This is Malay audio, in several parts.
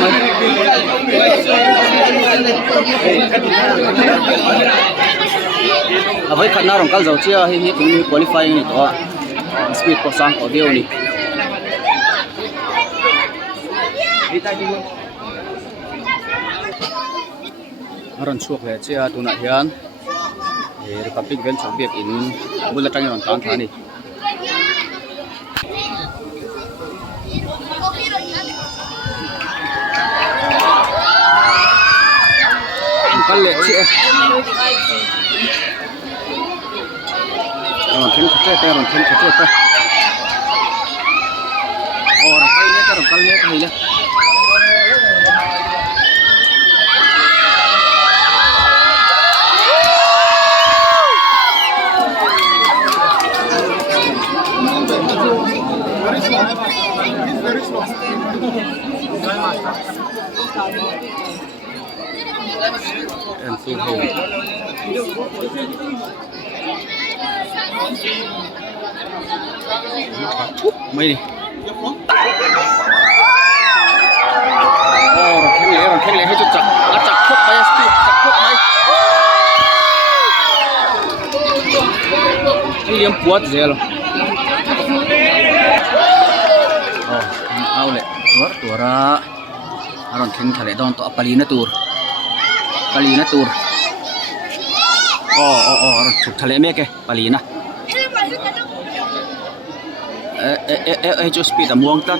mày à với khán nào rong cal dầu chia hi tụi qualify này to speed có sang có điều này aron chuộc về chia tụi này hiền Republic ven chọn việc in bula trang yon tan thani kan le chi ron khen khate ta ron khen khate ta or kal le ka hile and so home mấy đi khen lẽ hay chụp chặt khúc bay speed chặt khúc bay liếm quất dễ rồi ao lệ tua ra aron khen thale don to palina tur aron chụp thale me ke palina cho speed amuang ta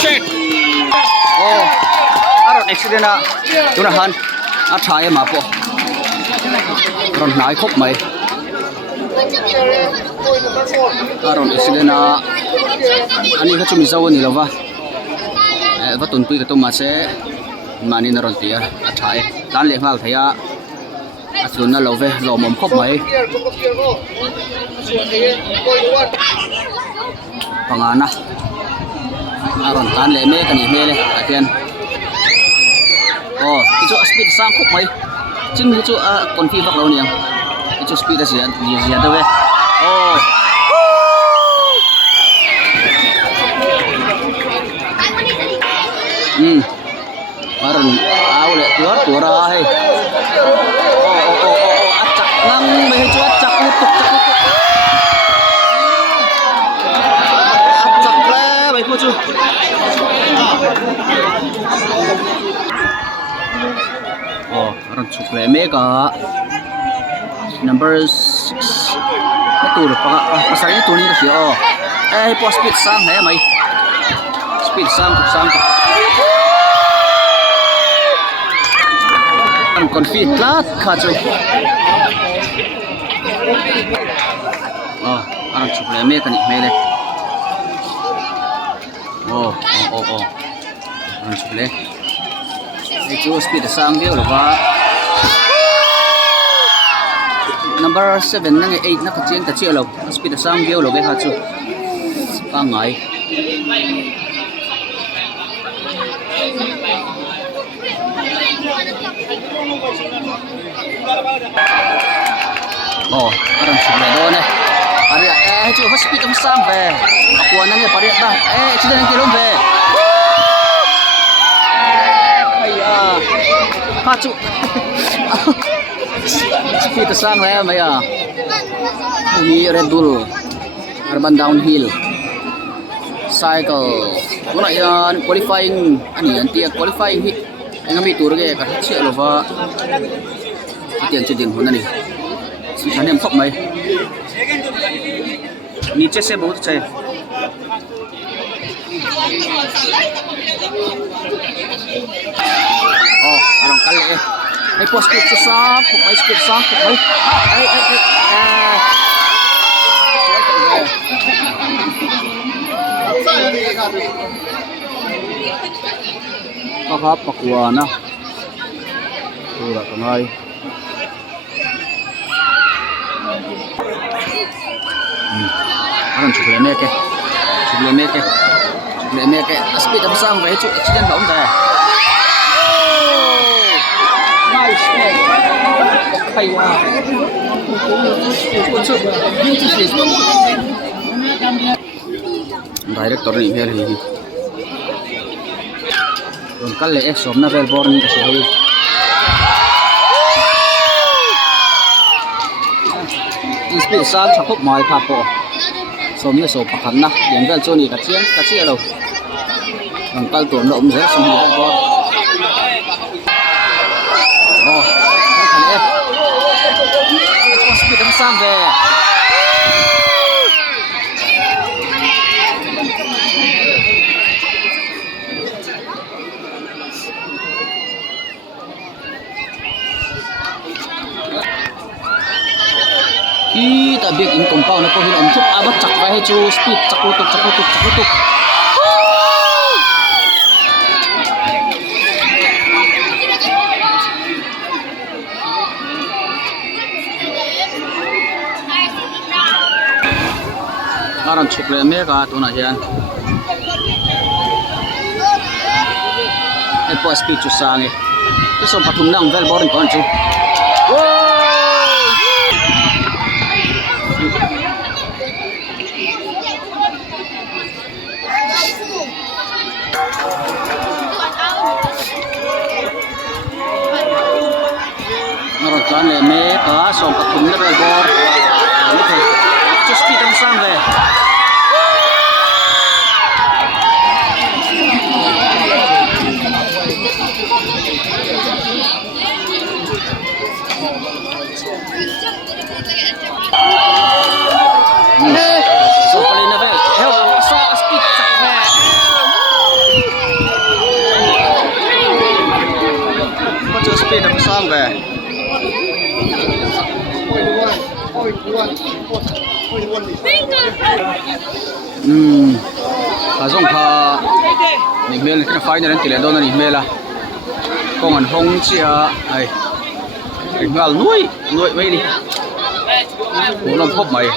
shit aron accident a tuna han a thai ma po aron nai khop mai aron accident a ani kha chumi zaw ni lova va tun pui ka to ma se mani na ron tia a thai tan le ngal thaya a chun na love lo mom khop mai pangana aron tan le me kani me le atian chu speed sang khop mai chin chu kon fi vak lo niang chu speed as ya do ve aron ao le tua ra hay acak nang me chu acak utuk acak le bai ko chu aron chuk le me ka number 6 tur pa pasal itu ni kasi po speed sang hai mai speed sang còn phi lát khá chơi ăn chụp lấy mê cái này mê đây ăn chụp lấy cái chú speed sang điêu là va number 7 năng 8 nó có chuyện ta chia lộc speed sang điêu là cái khá chú ba ngày aron sudah do ne paria cu speed am sam ve aku ananya paria dah sudah nanti lom ve ayah hacu speed sang le maya ini Red Bull urban downhill cycle kuna yan qualifying ani anti qualifying hi ngami tur ge ka chia lo va tiền trên tiền này sự chán em khóc mấy nhìn chết xe bố chạy orang kali post speed susah pokoknya speed sang pokoknya kakak pakuana tuh kenai aron chụp lấy mẹ cái speed am sang về chụp accident bóng rồi nice hay quá director ni hmel hi ron kal le ek som na vel bor ni ka se hi speed sang thakop mai pha po som ne so pakhan na yang vel chu ni ka chiang lo ron kal to no om ze som hi vel bor kan e speed am sang ve ta biếc in compound nó có hình ống chụp bắt chặt vai hay chú speed chặt lụt tục karan chụp lên mấy cái tụi này hiện cái po speed chú sang ấy cái số phát thùng năng vel boring còn chú le me pa som pathum na bel bor ni the chu speed am sang ve so pali na ve heo sa speed sak ve ko chu speed am sang veazong kha ni mel ka final an tile don ni mela kong an hong chia ai ngal nuôi mai đi ko lam phop mai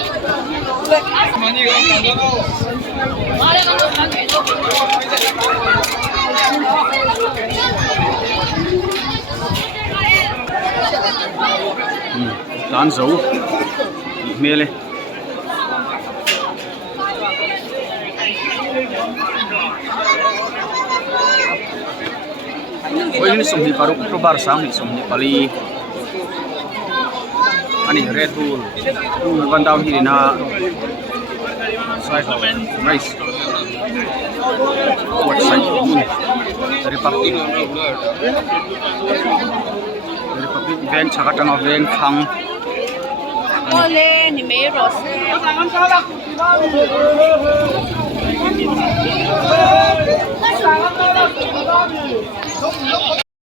tán dấu mê lên ôi ini sumhi baru probar sang ni sumhi pali ani Red Bull van down here na cycle race what cycle Republic event chakatang event khang Ole ni me rose